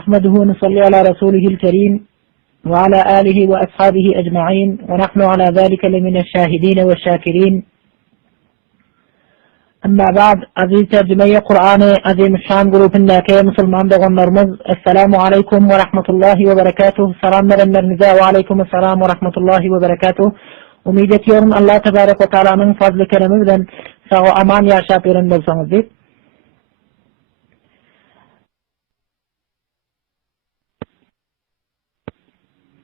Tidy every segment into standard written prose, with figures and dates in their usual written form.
أحمده ونصلي على رسوله الكريم وعلى آله وأصحابه أجمعين ونحن على ذلك لمن الشاهدين والشاكرين. أما بعد عزيز ترجمي قرآن عزيز الشان قلوبنا كي مسلمان دغن نرمز السلام عليكم ورحمة الله وبركاته. سلام نرمزا وعليكم السلام ورحمة الله وبركاته. أميدة يوم الله تبارك وتعالى من فضلك نمذن ساو أمان يا شاكرين بالسمزيد.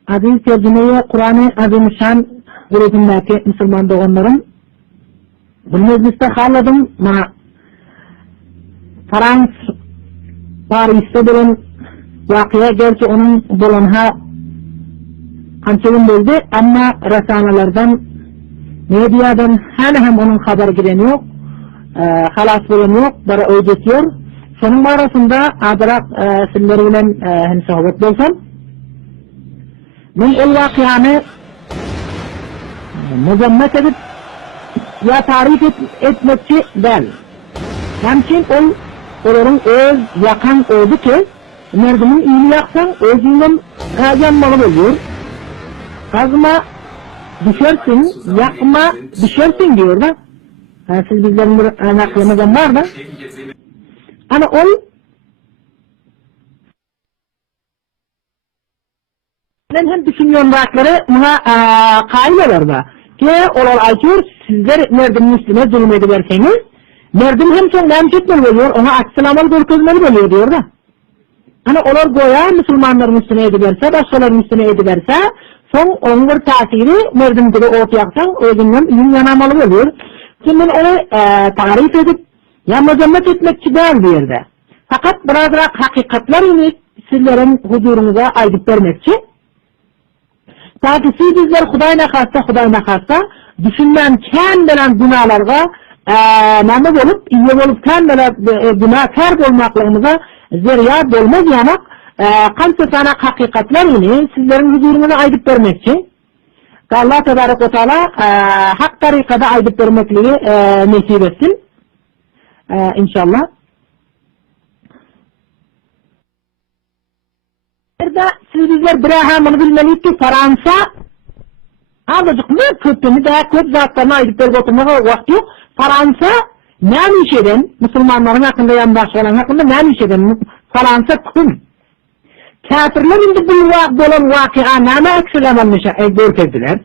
Aziz tercümeye Kur'an-ı Azimüşşan grubundaki Müslüman doğanlarım bu mecliste haladım Frans Paris'te bilen vakıya gerçi onun bulanha kançılın bildi ama resanalardan medyadan hala hem onun haber giren yok halas bilen yok bara öğretiyor sonun arasında adarak sizlerle hem sohbet bolsam men o vakıyanı muzammet edip ya tarif etmekçi değil. Hemçin onların öz yakan oldu ki merdimin iyini yaksan özünden kazanmalı oluyor. Kazma düşersin, yakma düşersin diyor da. Yani siz bizlerin bir aklımızdan var da. Hani ben hem düşünüyorum vakları buna kaideler var. Ki olar aytıyor sizler merdimin üstüne zulüm ediverseniz merdim hem çok nemcetmeli oluyor ona aksalamal görkezmeli oluyor diyor da. Hani olar goya Müslümanların üstüne ediverse başkalarının üstüne ediverse son onun bir tasiri merdimde ot yaksan özünden ün yanamalı oluyor. Şimdi onu tarif edip ya mezemmet etmekçi değil bir yerde. Fakat birazcık hakikatler ini sizlerin huzurunuza aydıp vermekçi. Tabi siz bizler Hudayna khassa düşünmen kendilen günahlarga namı olup, iyi olup kendilen günahkar olmaklığımıza zerya olmaz yanak kança sana hakikatler ini sizlerin huzurunuza aydıp vermekçi. Allah Tebarek ve Teala hak tarikada aydıp vermekliği nasip etsin. İnşallah. Siz bizler bir ahamını bilmeliyiz ki Fransa azıcık mı kötümü daha köp zatlarına aydıp verip oturmaya vakti yok. Fransa ne işeden Müslümanların hakkında yandaşların hakkında ne işeden Fransa kim? Kafirler indi bu olan vakıa nama eksilememiş görkezdiler.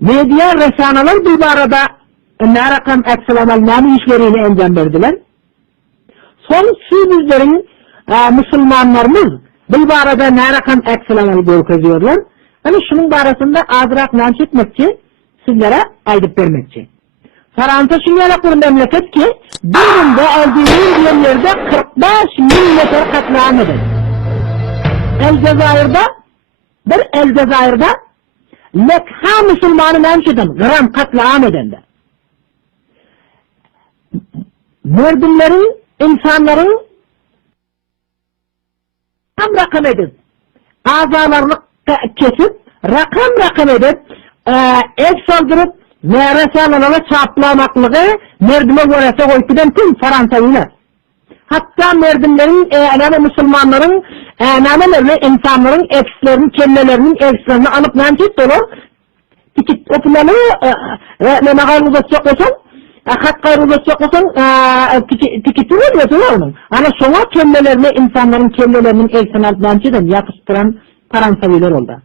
Medya resanalar bu arada ne rakam eksilemel nama işleriyle encam verdiler. Son siz bizlerin Müslümanlarımız bu barada ne rakam eksilemeli görkeziyorlar. Hani şunun barasında azrak nanç etmekçi, sizlere aydıp vermekçi. Fransa şunyala kur memleket ki, birinde eldiğiniz yerlerde 45 milmetre katliam eder. Elcezayir'de lekha Müslümanı nanç eden, gram katliam edende. Merdinlerin, insanların rakam edip, azalarını kesip, rakam edip, el saldırıp, meresalarına çaplamaklığı merdime görese koytudan tüm Fransalılar. Hatta merdimlerin, Müslümanların, insanların ekslerini, kellelerinin ekslerini alıp nancet dolu, okulları, ne mağarlıda çok olsun, hatta ruhsat olsan tiketi oluyor onun. Ama sonra kellelerine insanların kellelerinin elsen altından çıdan yakıştıran Fransalılar oldu.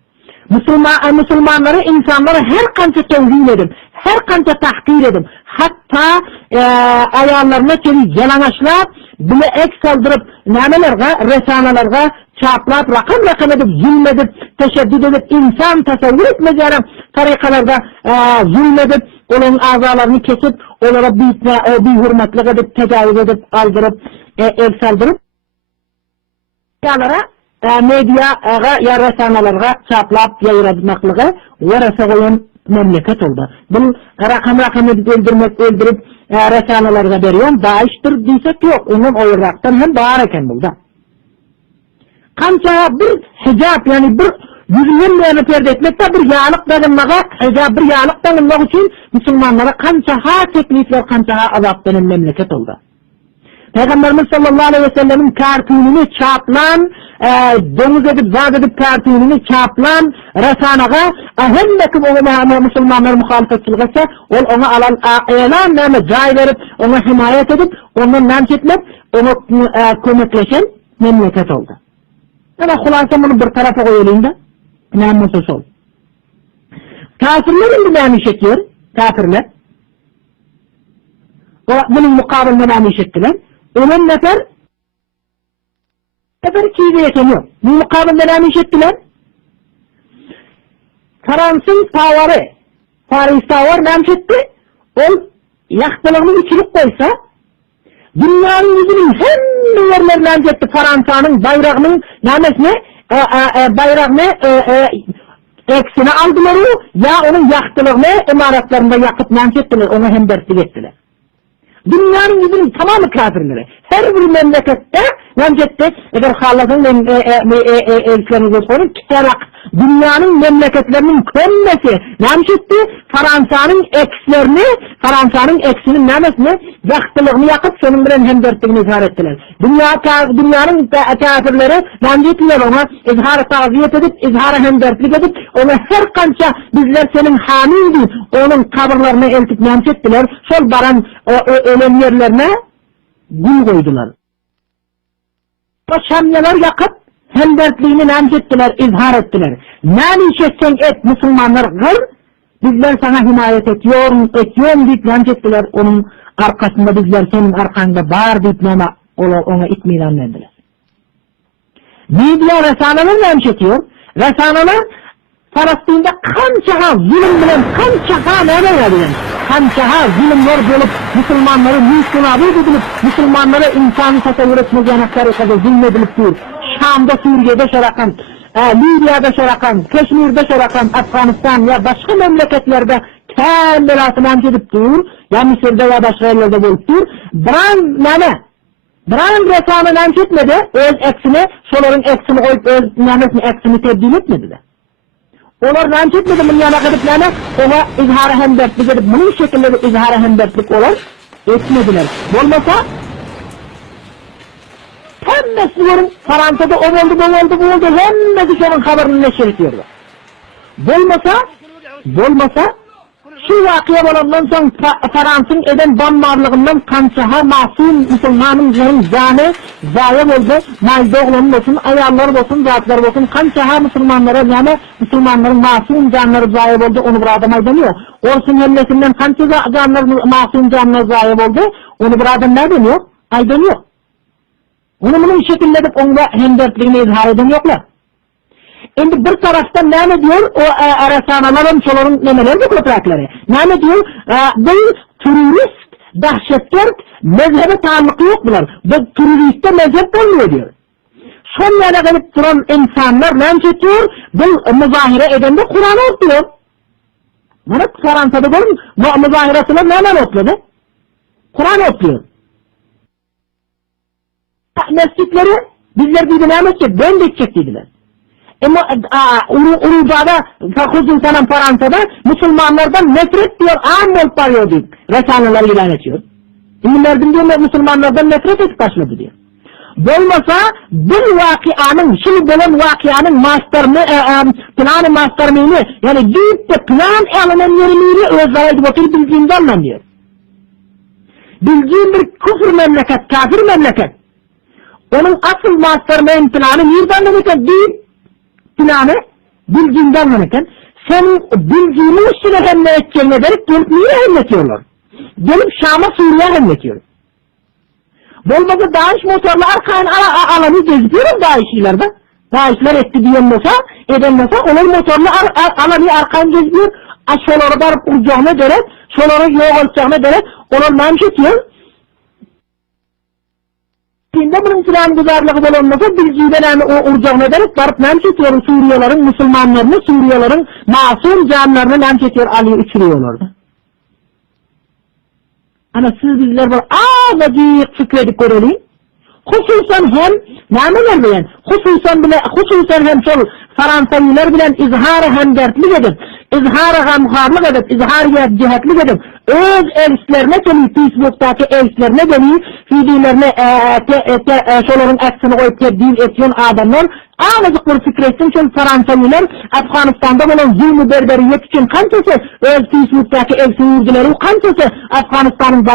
Müslümanları insanları her kança tevzin edip, her kança tahkir edip, hatta ayarlarına çeli yalanaşlap, bile ek saldırıp, resanalarga çaplap, rakam edip, zulmedip, teşeddüd edip, insan tasavvur etmeyeceğine tarikalarda zulmedip, onun azalarını kesip, onlara bir hürmetlik edip, tecavüz edip, aldırıp, el saldırıp, medyaga ya resanalarga çaplap yayıratmaklığı verese koyan memleket oldu. Bu rakam edip öldürüp resanalarga veriyorum, daiştir diysek yok. Onun oyraktan hem bağır eken buldu. Kança bir hicap yani bir yüzünün perde etmekte bir yağlık tanınmağa, hicap bir yağlık tanınmak için Müslümanlara kança ha teklifler, kança ha azap denen memleket oldu. Peygamberimiz sallallahu aleyhi ve sellemin kartununu çaplan, domuz edip, zat edip kartununu çaplan, resanaga, ahemmeki o Müslümanlar muhalefetçilik etse, ona alan elan neme cay verip, ona himayet edip, ondan namçetlep, ona kömekleşen memleket oldu. Ama hulasa bunu bir tarafa koyulayım da, namussuz oldu. Kafirler indi nami çekiyor, kafirler. Bunun mukabilinde nami çektiler. Ölen nefer kiyle yaşanıyor. Bu mukabilinde nami çektiler. Fransız tavarı, Paris tavar nami çekti. O yaktılığını içilip koysa, dünyanın yüzünün hem yerlerine nami çekti Fransa'nın bayrağının namesine, bayrağını eksine aldılar o, ya onun yaktılığını imaratlarında yakıp nami çektiler, onu hem dertlik ettiler. Dünyanın yüzünün tamamı kafirleri. Her bir memlekette namcette eğer halasın elçilerinizi sorun kitarak dünyanın memleketlerinin kömmesi namcetti Fransa'nın Fransa'nın eksinin namesini yaktılığını yakıp sonun bilen hem dörtlüğünü izhar ettiler. Dünyanın kafirleri namcettiler ona izhar taziyet edip izhar hem dörtlük edip ona her kança bizler senin hamiydi onun kabırlarını eltip namcettiler. Sol baran ölen yerlerine gül koydular. O şamyalar yakıp hem dertliğini namcettiler, izhar ettiler. Nani çeksen et Müslümanlar kıl, bizler sana himayet ediyorum deyip namcettiler. Onun arkasında bizler senin arkanda bağır deyip ona itminan verdiler. Biblia Resaleler namcetiyor. Resaleler Falastin'de kançaha zulüm bilen, kançaha ne verilen? Kançaha zulümler bulup, Müslümanları mülkünabı edilip, Müslümanları insanı tasavvur etmeyeceğine karışada zulmedilip dur. Şam'da, Suriye'de şarakan, Libya'da şarakan, Keşmir'de şarakan, Afganistan ya başka memleketlerde kellelatı namcedip dur, ya Mısır'da ya başka yerlerde bulup dur. Brand Resale'ni namcetmedi, öz eksini, şoların eksini koyup öz namesini eksini tebdil etmedi de. Onlar namcetmedi bunun yana gidiplerine, ona izhar-ı hemdertlik edip, bunun şekilleri izhar-ı hemdertlik olan etmediler. Olmasa, hemmesi Fransa'da o oldu, hemmesi şunun haberini neşir ediyorlar. Bolmasa, şu vakıya olandan sonra Fransa'nın eden bambarlığından kançaha masum Müslümanın canı zayıf oldu. Malde oğlanın olsun, ayarları olsun, zatları olsun, kançaha Müslümanlara yani Müslümanların masum canları zayıf oldu, onu burada adam demiyor. Olsun hellesinden kançaha canları, masum canları zayıf oldu, onu burada adam ne demiyor? Ay demiyor. Onu bunun şekilde edip onunla hemdertliğini izhar edemiyorlar. Şimdi bir taraftan ne diyor o arasanaların çoların nemeleri de kutrakları. Ne diyor? Bu terörist, dahşetkar mezhebe taallukı yok bunlar. Bu teröriste mezhep olmuyor diyor. Son yana gelip duran insanlar ne diyor? Bu müzahire edende Kur'an'ı okuyor. Bana Fransa'da bu müzahiresine ne okuyordu? Kur'an okuyor. Mescitleri bizler bir ne mescit? Ben de çektiydiler. Ama Uruba'da, hususen Fransa'da Müslümanlardan nefret diyor, ol parıyor diyor. Resaleler ilan ediyor. Ünlülerden diyor Müslümanlardan nefret edip başladı diyor. Olmasa bir vakianın, şimdi böyle vakianın planı mastermini, yani deyip de plan alınan yerini özlereydi bakır bildiğinden ben diyor. Bildiğin bir küfür memleket, kafir memleket. Onun asıl mastermin planı nereden demek değil? Planı bildiğinden demek. Senin bildiğini üstüne hemme edeceğine verip gelip niye hemmetiyorlar? Gelip Şam'a Suriye hemmetiyor. Bolmazı Daesh motorlu arkayan alanı geziyorum Daesh'lerde. Daesh'ler etti diyenmese, edenmese, onun motorlu alanı arkayan geziyor. Şoları barıp urcağına deret, şoları yok olacağına deret, onlar namşetiyor. Şimdi bunun silahın güzarlığı bulunmasa bilgiyle o urcağına ederek varıp namşetiyor Suriyelerin, Müslümanlarını, Suriyelerin masum canlarını namşetiyor, Ali'yi uçuruyorlardı. Ama siz bizler var, vaziyet fikredip görelim. Hususen hem, nâmeler beyen, hususen hem şol, Fransalılar bilen izhar-ı hemderdlik edip, izhar-ı gamharlık edip, izhar-ı cihetlik edip, öz elçilerine geliyor, Facebook'taki elçilerine geliyor, fiillerine şoların aksini koyup tebdil etiyon adamlar, ağızlık bir fikretsin çünkü Fransalılar Afganistan'da olan zulmü berberiyet için kançası, öz Facebook'taki elçinin ürgüleri kançası Afganistan'ın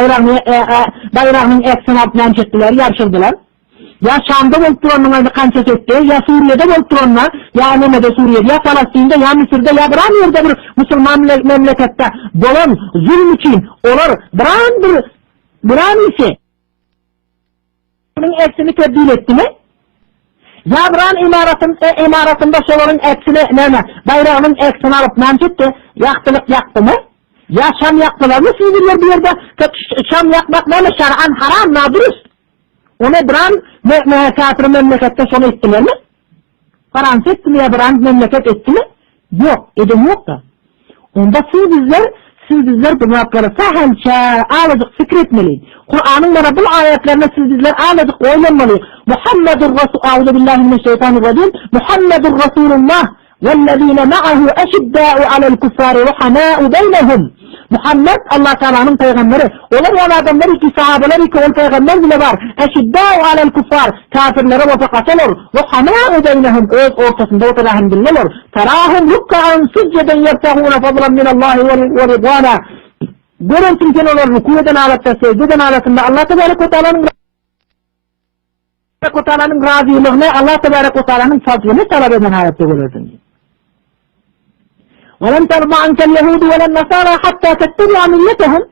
bayrağının aksini altından çektiler, yarışırdılar. Ya Şam'da bolup duranlar kançası etti, ya Suriye'de bolup duranlar, ya Nemede Suriye'de, ya Falastin'de, ya Mısır'da, ya bir yerde bir Müslüman memlekette dolan zulüm için olur, bir ise bunun eksini tebdil etti mi? Ya bir imaratında şoların eksini, bayrağının eksini alıp nançetti, yaktı mı? Ya Şam yaktılar mı? Sizler bir yerde Şam yakmak ne? Şer'an haram, nadürüst. Onu bir kafir memlekette şunu ettiler mi? Fransa etti mi ya bir memleket etti mi? Yok, edim yok da. Onda siz bizler bu vakları sahelçe ağladık fikretmeliyiz. Kur'an'ın bana bu ayetlerine siz bizler ağladık oylanmalıyız. Muhammedur Resul, Euzubillahimineşşeytanirracim, Muhammedur Resulullah vellezine ma'ahu eşiddâ'u alel kuffâri ruhamâ'u beynehum. Muhammed Allah Teala'nın peygamberi. Olur o adamlar iki sahabeler iki ol peygamber bile var. Eşiddâ'u alel kuffar. Kafirlere vafakat olur. Ruhamâ'u beynehum. Öz ortasında oturahimdille olur. Terâhum rukka'an succeden yebtehûne fadlan minallahi ve ridvâna. Görüntün ki olur rükû eden alatta, secdeden alatında Allah Tebarek ve Teala'nın razılığını, Allah Tebarek ve Teala'nın fazlını talep eden hayatta görürsün. وَلَنْ تَرْضَ عَنْكَ الْيَهُودُ وَلَا النَّصَارَى حَتَّى تَتَّبِعَ مِلَّتَهُمْ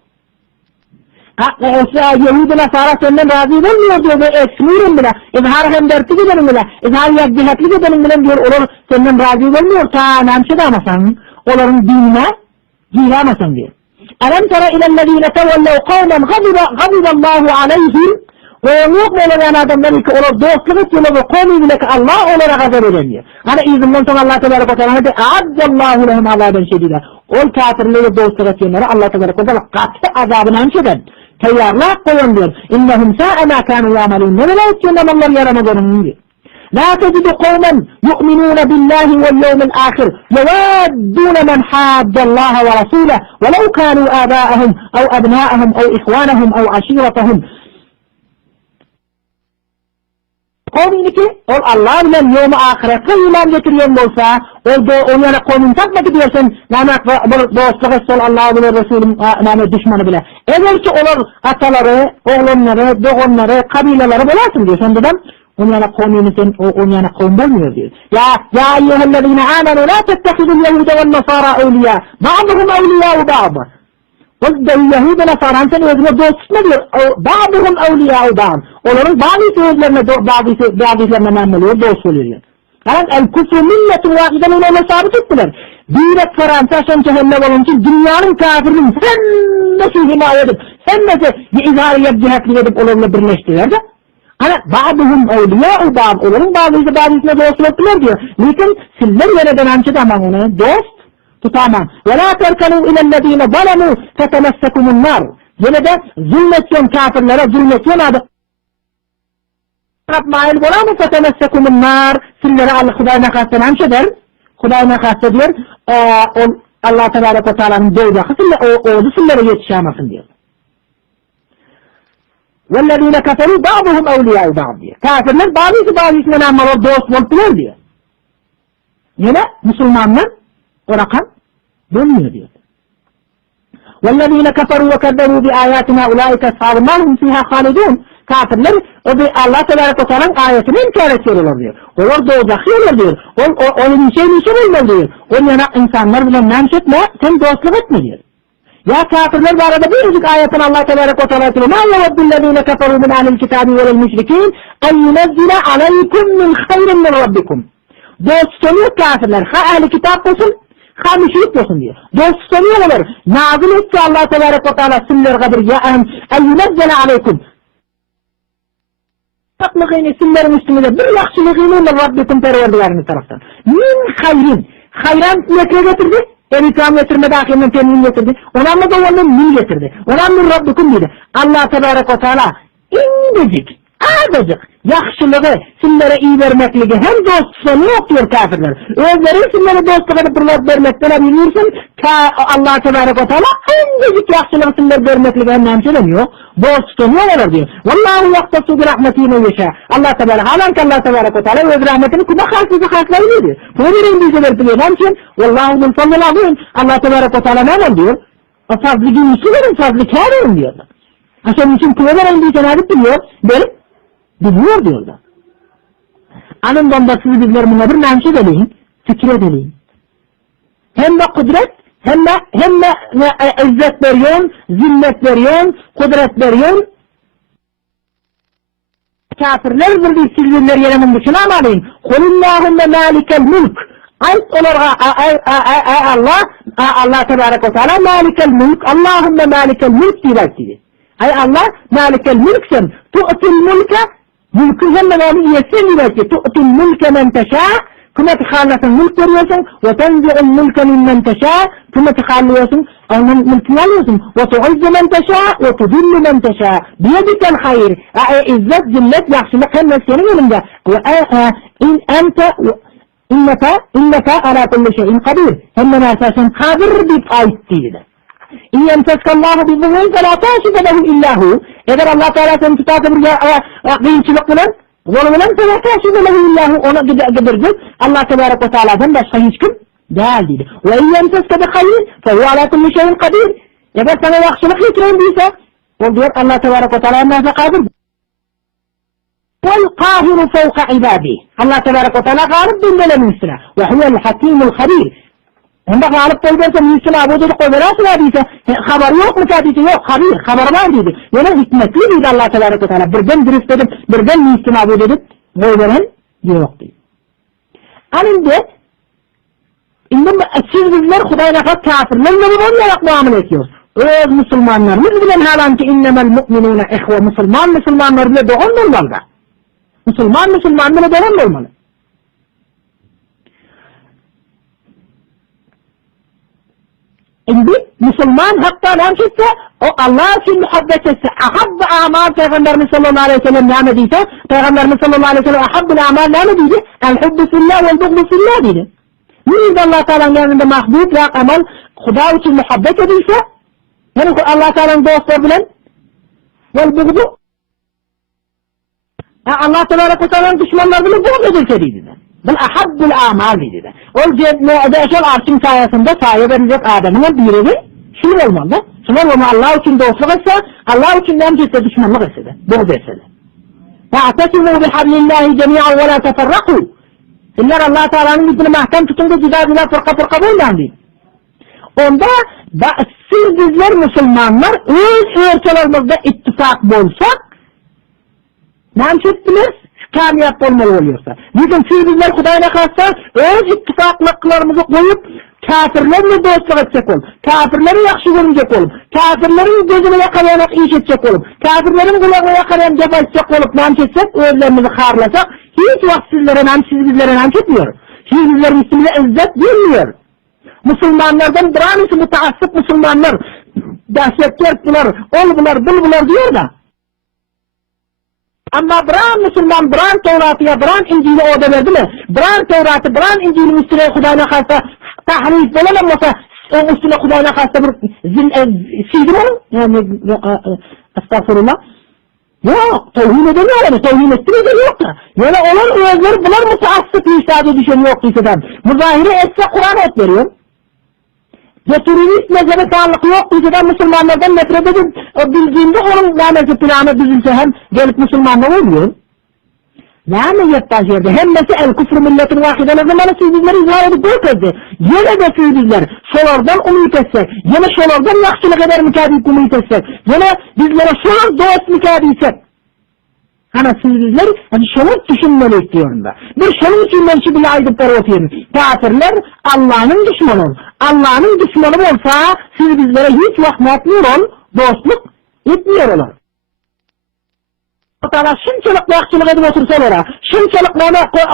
Yahudi Nasara senden razı olmuyor diyor ve eksmiyorum bile. İzhar hemdertlik edelim bile. İzhar yakdihetlik edelim bile diyor. Olur senden razı olmuyor. Ta namşe damasan. Onların dinine giyilamasan diyor. أَلَمْ تَرَ إِلَى الَّذ۪ينَ تَوَلَّوْ قَوْمًا غَضِبَ اللّٰهُ عَلَيْهِمْ Ve yok böyle adamlar ki olur dostluk ediyorlar ve konu bile ki Allah onlara gazap edemiyor. Hani izinden sonra Allah Tebarek ve Teala de azzallahu lehum azaben şedide. O kafirleri dostluk ediyorlar Allah Tebarek ve Teala katı azabını anşeden. Teyyarlar koyun diyor. İnnehum sâ'e mâ kânû yâmelûn. Ne böyle etkiyorlar onlar yaramaz onun diyor. لا تجد قوما يؤمنون بالله واليوم الآخر يوادون من حاد الله ورسوله ولو كانوا آباءهم أو أبناءهم أو إخوانهم أو عشيرتهم Kavmini ki Allah bilen yevmi ahirete iman getiriyor olsa o yana kavmin takma gidiyorsun namak dostluk etsin Allah bilen Resulüm düşmanı bile. Eğer ki olur ataları, oğlanları, doğanları, kabileleri bularsın diyor. Sonunda onun yana kavmini sen onun yana kavm bulmuyor diyor. Ya eyyühellezine amenu la tettehidul yehude vel nasara evliya. Ba'duhum evliyâ'u ba'dı. Yahudi Nasara'nın seni özüne dost tutma diyor. Ba'duhum evliyâ'u ba'd. Onların bazılarına memnuluyor, dost oluyor. Yani el-kufru milletin vakiden ona sabit ettiler. Direkt Fransa şen cehennem olun için dünyanın kafirinin hemmesi himaye edip, hemmesi izhariye cihetli edip onlarla birleştiler de. Hani ba'duhum evliyâ'u ba'd. Onların bazısına dost ettiler diyor. Lakin sizler yeniden ançıda ama onu dost tutamam. Ve la terkanu ilellezine zalemu fetemessekumun nar. Yine de zulmetyon kafirlere zulmetyon adı. Mail bola mı fetemessekumun nar? Sizlere Allah Hudayna kasteden şeder. Hudayna kastediyor. Allah Tebarek ve Teala'nın dövdakı sizlere yetişemezsin diyor. وَالَّذ۪ينَ كَفَرُوا بَعْضُهُمْ اَوْلِيَاءُ بَعْضٍ diyor. Kafirler bazısına namazlar dost oldular diyor. Yine Müslümanlar o rakam dönmüyor diyor. وَالَّذ۪ينَ كَفَرُوا وَكَذَّبُوا بِآيَاتِنَا اُولَٰئِكَ اَصْحَابُ النَّارِ هُمْ فِيهَا خَالِدُونَ Kafirler Allah Tebarek ve Teala'nın ayetini inkar ediyorlar diyor. Onlar doğacaklar diyor. Onun bir şey olmaz diyor. Onun yana insanlar bile namşetme, sen dostluk etme diyor. Ya kafirler bu arada biricik ayetin Allah Tebarek ve Teala diyor. مَا يَوَدُّ الَّذ۪ينَ كَفَرُوا مِنْ عَلِ الْكِتَابِ وَالْمُشْرِكِينَ اَنْ يُنَزِّلَ عَلَيْكُمْ مِنْ خَيْرٍ مِنْ رَبِّكُمْ Dost sanıyor kafirler. Ha ehli kitap olsun, ha müşrik olsun diyor. Dost sanıyorlar. Nazil etti Allah Tebarek ve Teala siller kadir ya'en en yunezzele aleykum. Tatlığını sillerin üstünde bir yakşılığını Rabbikum perverdileriniz taraftan. Min hayrin. Hayran nekre getirdi. İkram getirmedi, ahiretten temin getirdi. Ona mı da onun min getirdi. Ona mı Rabbikum dedi. Allah Tebarek ve Teala incecik, sadece yaxşılığı sizlere iyi vermekligi hem dostluğunu yok diyor kafirler. Özleri sizlere dostluk edip vermekten bilirsin Allah Tebarek ve Teala encecik yaxşılığı sizlere vermekligi hem nemselemiyor. Dostluğunu olur diyor. Vallahu yaktasu bi rahmetine yeşâ. Allah Tebarek Allah Tebarek ve Teala öz rahmetini kuma haslayı diyor. Bu bir indiyse verdiği için Vallahu min sallallahu Allah Tebarek ve Teala ne diyor? O fazlı gümüşü verin, fazlı kâr verin diyorlar. Senin için kime veren bir cenabet biliyor, biliyor diyorlar. Anından da sizi bizler buna bir namşe edeyim, fikir edeyim. Hem de kudret, hem de izzet veriyorsun, zillet veriyorsun, kudret veriyorsun. Kafirler bir silvirler yenemin dışına alayım. Kulillahümme malikel mülk. Ayet olarak Allah Tebarek ve Teala malikel mülk, Allahümme malikel mülk diyor. Ay Allah malikel mülk sen tu'til mülke mülkü hemme vali yesin diyor. Tu'til mülke men teşâ kime tıkhallasın mülk veriyorsun ve tenzi'ul mülke mimmen teşâ kime tıkhallıyorsun onun mülkünü alıyorsun ve tu'izzu men teşâ ve tudillu men teşâ biyedikel hayır. İzzet, zillet, yaxşılık hemme senin elinde ve inneke ala kulli şeyin kadir hemme esasen kadir bir ayet değil. İn yemseskallahu bizzeyin felâ kâşife lehu illâhu. Eğer Allah Teala seni tutarsa bir kıyınçılık bilen, zulmülen felâ kâşife lehu illâhu. Ona gidercek Allah Tebarek ve Teala'dan başka hiç kim değildir. Ve in yemseske bi hayır fehu ala kulli şeyin kadir. Eğer sana yaxşılık getirendiyse, o diyor Allah Tebarek ve Teala'ya nâse kadir. Vel kahiru fevka ibâdih. Allah Tebarek ve Teala galip bilmelerin üstüne. Ve huvel hakîmul habîr. Onda galip koyderse Müslüman Abu Cedid koyderası dediyse haber yok mu dediyse yok haber var dedi. Yani hikmetli dedi Allah Tebarek ve Teala. Birden dürüst dedim, birden Müslüman Abu Cedid koyderen yok dedi. Anında siz bizler Hudayna kat kafirlerle bu olarak muamele ediyoruz. Öz Müslümanlarımız bilen halanki innemel mu'minune ihve Müslümanlar bile doğan olmalı. Müslüman bile doğan olmalı. Şimdi Müslüman hatta namşetse o Allah için muhabbet etse ahabbı amal Peygamberimiz sallallahu aleyhi ve sellem ne mediyse Peygamberimiz sallallahu aleyhi ve sellem ahabbül amal ne mediydi? El-hubbu fillah vel-bughdu fillah dedi. Neydi Allah Teala'nın yanında mahbub ya amal Huda için muhabbet edilse yani Allah Teala'nın dostları bilen vel-bughdu Allah Teala'nın düşmanları bile buğd edilse dedi. Bel ahabbül amal dedi. O cennete arşın sayesinde sahibi verecek adamın biri şunu olmalı. Şunu olmalı Allah için dostluk etse, Allah için nemcetse düşmanlık etse de, buğd etse de. Ve'atesimu bihablillahi cemi'an ve la teferraku. İller Allah Teala'nın ipini mahkem tutunca cüda fırka bulmayan değil. Onda siz bizler Müslümanlar öz ölçülerimizde ittifak bulsak, nemcetsiniz, kamiyat olmalı oluyorsa. Bizim bizler Hudayna kalsa öz ittifaklıklarımızı koyup kafirlerle dostluk edecek olup, kafirleri yaxşı görünecek olup, kafirlerin gözüne yakalayarak iş edecek olup, kafirlerin kulağına yakalayan cefa edecek olup namç etsek, özlerimizi harlasak, hiç vakit siz bizlere namç etmiyor. Siz bizlerin ismine izzet bilmiyor. Müslümanlardan bir anisi mutaassıp Müslümanlar, dehşetler bular diyor da, ama biran Müslüman, biran Tevrat'ya, biran İncil'i o da verdi mi? Biran Tevrat'ı, biran İncil'in üstüne Hudayna kalsa tahrif olamasa, üstüne Hudayna kalsa bir sildim onu? Yani, estağfurullah. Yok, tevhin edemiyor yani, tevhin ettiğinde yok da. Yani olan özleri bunlar mutaassıp işadı düşen yok liseden. Müzahire etse Kur'an et veriyor. Getiriliş mezhebe sağlıklı yok liseden Müslümanlardan nefret edip bildiğinde onun lanesi planı düzülse hem gelip Müslümanlar olmuyor. Laniyet taşırdı. Hem mesela el-kufr milletin vahide ne zamanı sizler izah edip görkezi. Yine de sizler şolardan umut etsek. Yine şolardan yaxşılık eder mükadip umut etsek. Yine bizlere şolar dost mükadipsek. Hani sizler şolar düşünmeli istiyorum da. Bir şolun için ben şu bile aydıkları okuyayım. Kafirler Allah'ın düşmanı ol. Allah'ın düşmanı olsa siz bizlere hiç vakmetmiyor ol. Dostluk etmiyor olur. Teala şunçalık yaxşılık edip otursalara, şunçalık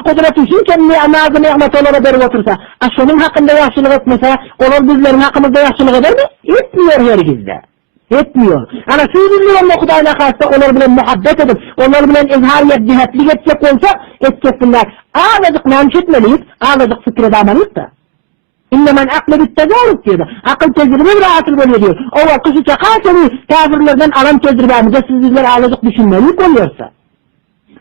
kudreti, şunçalık nazı nimet olara verip otursa, şunun hakkında yaxşılık etmese, olur bizlerin hakkımızda yaxşılık eder mi? Etmiyor hergizde. Etmiyor. Ana sizlerle Hudayla karşı onlar bilen muhabbet edip, onlar bilen izhariyet, cihetlik edecek olsa, edeceksinler. Ağzıcık namç etmeliyiz, ağzıcık fikir edamalıyız da. İnnemen aklı bit tezarruf diyor. Akıl tecrübe bir asıl böyle diyor. O vakışı çakasını kafirlerden alan tecrübemize sizler ağzıcık düşünmeliyiz oluyorsa.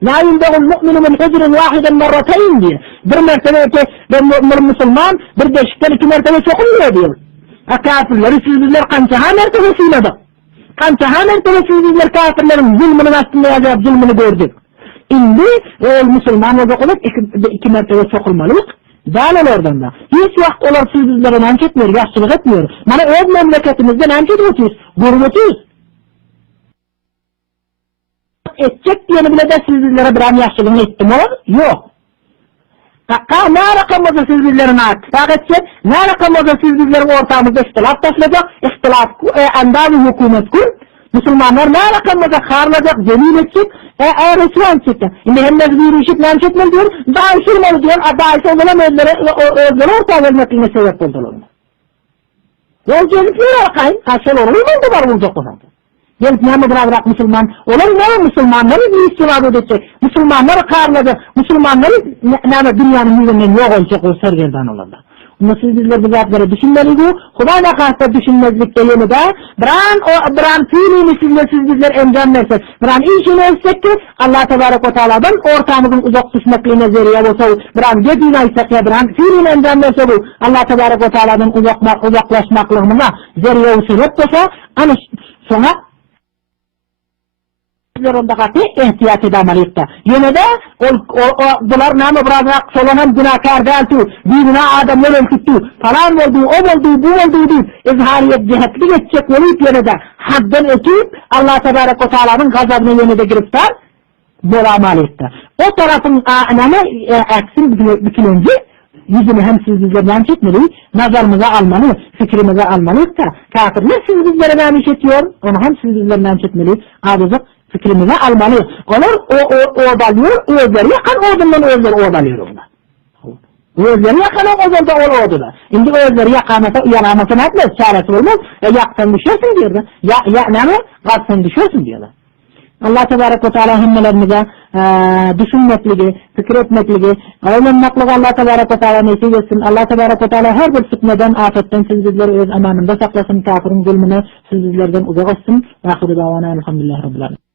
La yundagul mu'minu min hecrin vahiden marratayn diyor. Bir mertebe ki bir Müslüman bir deşikten 2 mertebe sokulmuyor diyor. Kafirleri sizler kançaha mertebe suyladık. Kançaha mertebe sizler kafirlerin zulmünün aslında yazıp zulmünü gördük. Şimdi Müslüman olacak olup 2 mertebe sokulmalıyız. Dağılır oradan da. Hiç vakit olar sizlere nanç etmiyor, yaşçılık etmiyor. Bana öz memleketimizde nanç ediyoruz, gurmutuyuz. Edecek diyeni bile de sizlere bir an yaşçılığını ettim o? Yok. Ne rakamıza sizlerin at? Sadece ne rakamıza sizlerin ortamızda ihtilaf taşlayacak, ihtilaf andazı hükümet kur. Müslümanlar ne rakamıza karlayacak, zemin edecek, Resulan çekti. Şimdi hem de bir işit nanç etmeli diyor, daha işirmeli diyor, daha işe olan özleri ortaya vermekliğine sebep oldular. Yol cezikleri arkayın, karşılı olur mu da var bulacak o zaman. Gelip ne bırak Müslüman, onlar ne Müslümanları bir istirad edecek, Müslümanları karladı, Müslümanları ne dünyanın yüzünden yok olacak o sergerdan olanlar. Ama sizler bu zatları düşünmeliyiz, Hudayla karşı düşünmezlikte yeni de, bir an fiilini sizler emcanlarsa, bir an işini etsek ki, Allah Tebarek ve Teala'dan ortamızın uzak düşmekliğine zeriye olsa, bir an dediğine etsek ya bir an fiilini emcanlarsa bu, Allah Tebarek ve Teala'dan uzaklaşmaklığına zeriye usulüp olsa, hani sonra, onda katı ihtiyat edemeliyik de. Yine de bunlar namı bırakmak solanan günahkar deltu, dinine adamlar ölçüttü, falan oldu, o oldu, bu oldu, izhariyet cihetli geçecek olup yine de hadden ötüp Allah Tebarek ve Teala'nın gazabına yine de giriptar bulamalıyık de. O tarafın ananı eksin bükülünce yüzünü hem sizlerden çekmeliyiz, nazarımıza almalı, fikrimize almalıyız da kafirler sizlere vermiş etiyor, onu hem sizlerden çekmeliyiz, adızık fikrimize almalı. Onlar odalıyor, özleri yakan odundan özleri odalıyor onlar. Özleri yakan odunda o odada. Şimdi özleri yanamasına etmez, çaresi olmaz. Yaksan düşüyorsun diyorlar. Kalksan düşüyorsun diyorlar. Allah Tebarek ve Teala himmelerimize düşünmekliği, fikir etmekliği, öğrenmekliği Allah Tebarek ve Teala nasip etsin. Allah Tebarek ve Teala her bir fitneden, afetten sizleri öz amanında saklasın, kafirin zulmüne sizlerden uzak olsun. Ve ahiru davana elhamdülillahi rabbil alemin.